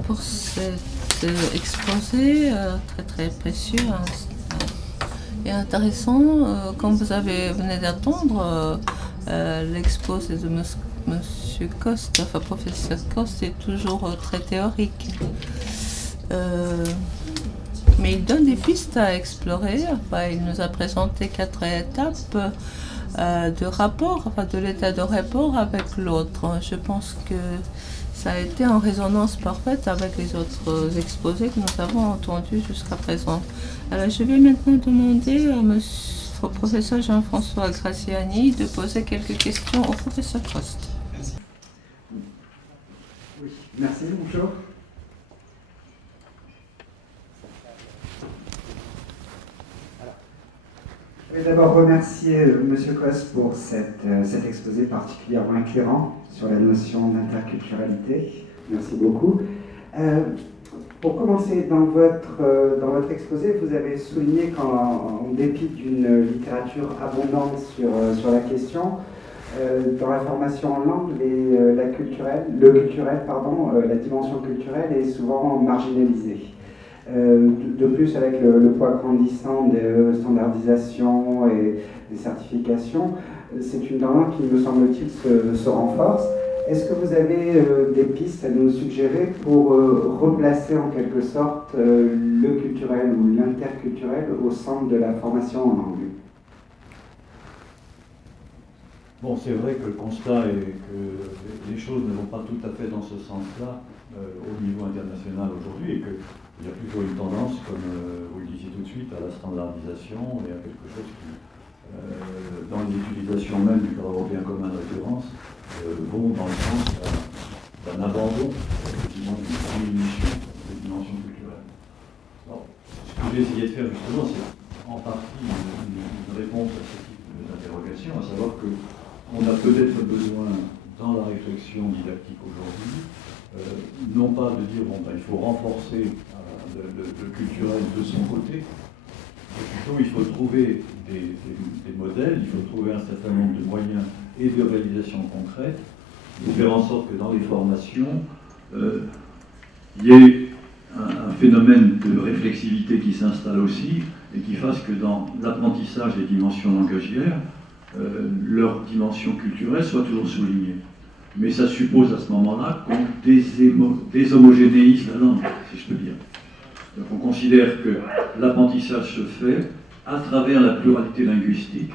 pour cet exposé très précieux et intéressant. Comme vous venez d'entendre, l'exposé de Monsieur Coste, enfin professeur Coste, est toujours très théorique. Mais il donne des pistes à explorer. Enfin, il nous a présenté 4 étapes de rapport, enfin de l'état de rapport avec l'autre. Je pense que ça a été en résonance parfaite avec les autres exposés que nous avons entendus jusqu'à présent. Alors je vais maintenant demander au professeur Jean-François Graziani de poser quelques questions au professeur Coste. Merci. Oui, merci, bonjour. Je vais d'abord remercier M. Coste pour cet exposé particulièrement éclairant sur la notion d'interculturalité. Merci beaucoup. Pour commencer, dans votre exposé, vous avez souligné qu'en dépit d'une littérature abondante sur la question, dans la formation en langue, la dimension culturelle est souvent marginalisée. De plus, avec le poids grandissant des standardisations et des certifications, c'est une tendance qui, me semble-t-il, se renforce. Est-ce que vous avez des pistes à nous suggérer pour replacer en quelque sorte le culturel ou l'interculturel au centre de la formation en langue? Bon, c'est vrai que le constat est que les choses ne vont pas tout à fait dans ce sens-là au niveau international aujourd'hui et qu'il y a plutôt une tendance, comme vous le disiez tout de suite, à la standardisation et à quelque chose qui, dans les utilisations même du cadre européen commun de référence, vont dans le sens d'un abandon, effectivement, d'une diminution des dimensions culturelles. Alors, ce que j'ai essayé de faire justement, c'est en partie une réponse à ce type d'interrogation, à savoir qu'on a peut-être besoin, dans la réflexion didactique aujourd'hui, non pas de dire il faut renforcer le culturel de son côté, mais plutôt il faut trouver des modèles, il faut trouver un certain nombre de moyens et de réalisations concrètes, de faire en sorte que dans les formations, il y ait un phénomène de réflexivité qui s'installe aussi et qui fasse que dans l'apprentissage des dimensions langagières, leur dimension culturelle soit toujours soulignée. Mais ça suppose à ce moment-là qu'on déshomogénéise la langue, si je peux dire. Donc on considère que l'apprentissage se fait à travers la pluralité linguistique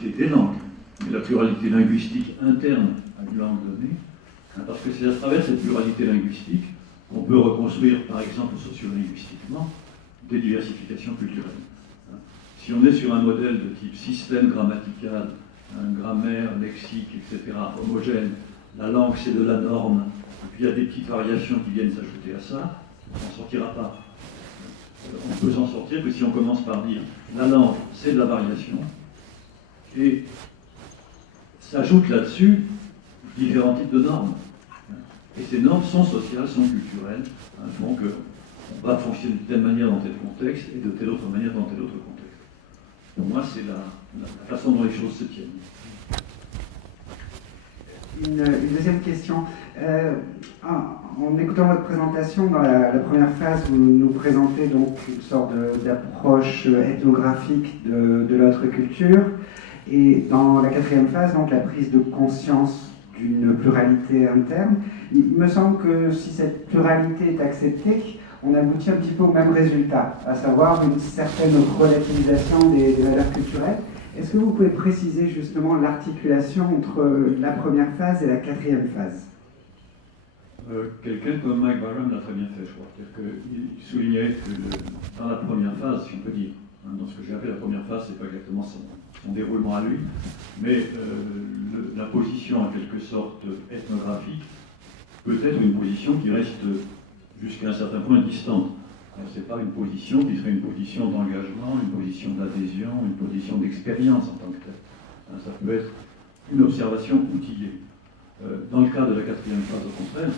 des langues, mais la pluralité linguistique interne à une langue donnée, parce que c'est à travers cette pluralité linguistique qu'on peut reconstruire, par exemple sociolinguistiquement, des diversifications culturelles. Si on est sur un modèle de type système grammatical, grammaire, lexique, etc., homogène, la langue c'est de la norme, et puis il y a des petites variations qui viennent s'ajouter à ça, on n'en sortira pas. On peut s'en sortir que si on commence par dire la langue c'est de la variation, et s'ajoutent là-dessus différents types de normes. Et ces normes sont sociales, sont culturelles, font qu'on va fonctionner de telle manière dans tel contexte et de telle autre manière dans tel autre contexte. Pour moi, c'est la façon dont les choses se tiennent. Une deuxième question. En écoutant votre présentation, dans la première phase, vous nous présentez donc une sorte d'approche ethnographique de notre culture. Et dans la quatrième phase, donc la prise de conscience d'une pluralité interne, il me semble que si cette pluralité est acceptée, on aboutit un petit peu au même résultat, à savoir une certaine relativisation des valeurs culturelles. Est-ce que vous pouvez préciser justement l'articulation entre la première phase et la quatrième phase? Quelqu'un comme Mike Barham l'a très bien fait, je crois. C'est-à-dire qu'il soulignait que dans la première phase, si on peut dire, dans ce que j'ai appelé la première phase, c'est pas exactement son déroulement à lui, mais la position en quelque sorte ethnographique peut être une position qui reste jusqu'à un certain point distante. Ce n'est pas une position qui serait une position d'engagement, une position d'adhésion, une position d'expérience en tant que telle. Ça peut être une observation outillée. Dans le cas de la quatrième phase, au contraire,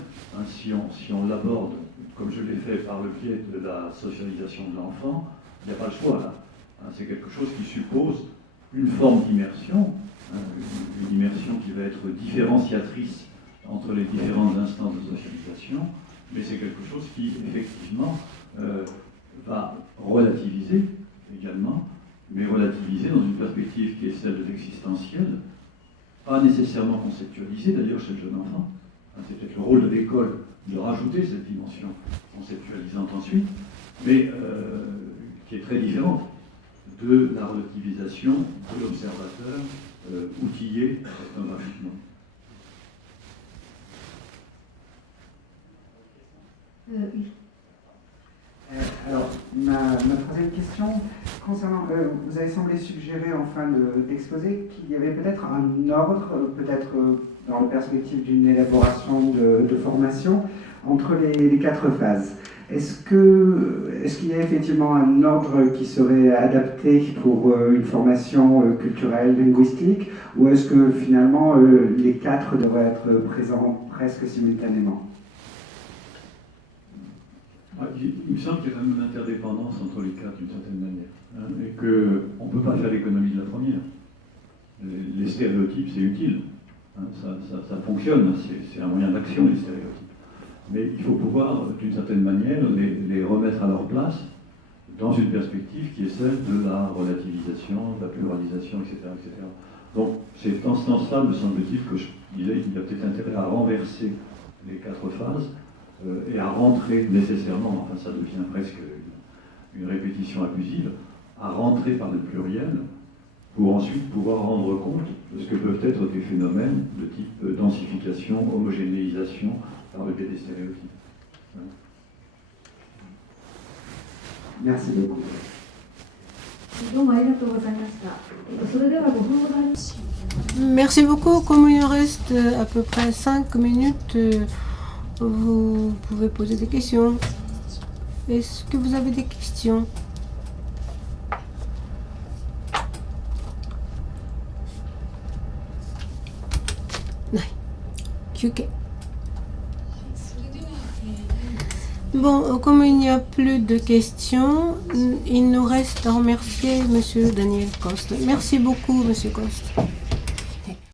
si on l'aborde, comme je l'ai fait par le biais de la socialisation de l'enfant, il n'y a pas le choix là. C'est quelque chose qui suppose une forme d'immersion, une immersion qui va être différenciatrice entre les différentes instances de socialisation, mais c'est quelque chose qui, effectivement, va relativiser également, mais relativiser dans une perspective qui est celle de l'existentiel, pas nécessairement conceptualisée d'ailleurs chez le jeune enfant. C'est peut-être le rôle de l'école de rajouter cette dimension conceptualisante ensuite, mais qui est très différente de la relativisation de l'observateur outillé ethnographiquement. Alors, ma troisième question concernant, vous avez semblé suggérer en fin d'exposé qu'il y avait peut-être un ordre, peut-être dans la perspective d'une élaboration de formation, entre les 4 phases. Est-ce qu'il y a effectivement un ordre qui serait adapté pour une formation culturelle, linguistique, ou est-ce que finalement les 4 devraient être présents presque simultanément ? Il me semble qu'il y a quand même une interdépendance entre les 4 d'une certaine manière, hein, et qu'on ne peut pas faire l'économie de la première. Les stéréotypes, c'est utile, hein, ça fonctionne, c'est un moyen d'action, les stéréotypes. Mais il faut pouvoir, d'une certaine manière, les remettre à leur place dans une perspective qui est celle de la relativisation, de la pluralisation, etc. etc. Donc c'est dans ce sens-là, me semble-t-il, que je disais qu'il y a peut-être intérêt à renverser les 4 phases, et à rentrer nécessairement, enfin ça devient presque une répétition abusive, à rentrer par le pluriel pour ensuite pouvoir rendre compte de ce que peuvent être des phénomènes de type densification, homogénéisation par le biais des stéréotypes. Merci beaucoup. Merci beaucoup. Comme il nous reste à peu près 5 minutes, vous pouvez poser des questions. Est-ce que vous avez des questions? Non. Ok. Bon, comme il n'y a plus de questions, il nous reste à remercier Monsieur Daniel Coste. Merci beaucoup, Monsieur Coste.